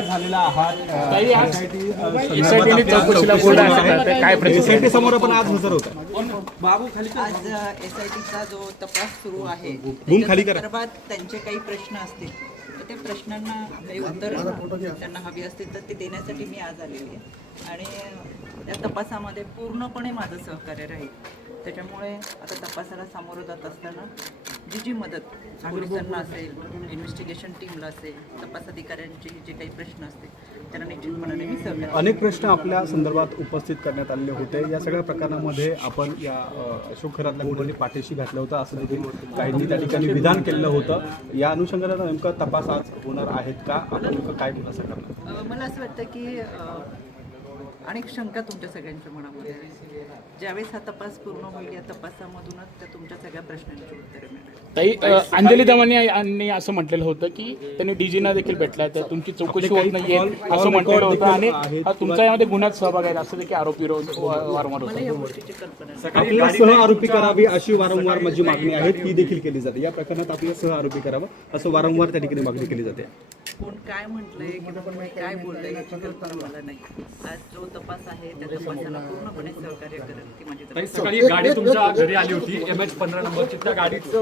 झालेला आहात SIT समोर आपण आज हजर होता. आज SITचा जो तपास सुरू आहे रूम खाली करा. त्या संदर्भात त्यांचे काही प्रश्न असतील तर त्या प्रश्नांना काही उत्तर त्यांना हवी असतील तर ते देण्यासाठी मी आज आलेली आहे आणि त्या तपासामध्ये पूर्णपणे माझं सहकार्य राहील. त्याच्यामुळे आता तपासाला सामोरं जात असताना जी मदत पोलिसांना असेल, इन्व्हेस्टिगेशन टीमला असेल, तपास अधिकाऱ्यांचे जे काही प्रश्न असतील त्यांना निश्चितपणाने मी सहकार्य. अनेक प्रश्न आपल्या संदर्भात उपस्थित करण्यात आलेले होते. या सगळ्या प्रकरणामध्ये आपण या अशोक खरातल्या गुन्ह्याने पाठीशी घातलं होतं असं देखील काहींनी त्या ठिकाणी विधान केलेलं होतं. या अनुषंगाने नेमका तपास आज होणार आहेत का, आपण नेमकं काय खुलासा करणार? मला असं वाटतं की अनेक शंका तुमच्या त्यांच्या मनामध्ये आहे. ज्यावेळेस हा तपास पूर्ण होईल या तपासामधूनच त्या तुमच्या सगळ्या प्रश्नांची उत्तरे मिळणार. ताई, अंजली दमन यांनी असं म्हटलेलं होतं की त्यांनी डीजीना देखील भेटलाय तर तुमची चौकशी होत नाहीये असं म्हटलेलं होतं आणि तुमचा यामध्ये गुन्ह्यात सहभाग आहे असं देखील आरोपी वारंवार मला या होतं. गोष्टीची कल्पना नाही. आपल्याला सह आरोपी करावी अशी वारंवार माझी मागणी आहे, ती देखील केली जाते. या प्रकरणात आपल्याला सह आरोपी करावं असं वारंवार त्या ठिकाणी मागणी केली जाते. कोण काय म्हटलंय किंवा कोणी काय बोललंय याची कल्पना मला नाही. आज जो तपास आहे त्या तपासाला पूर्णपणे सहकार्य करेल ती माझी सकाळी गाडी तुमच्या घरी आली होती, MH 15 नंबरची. त्या गाडीचं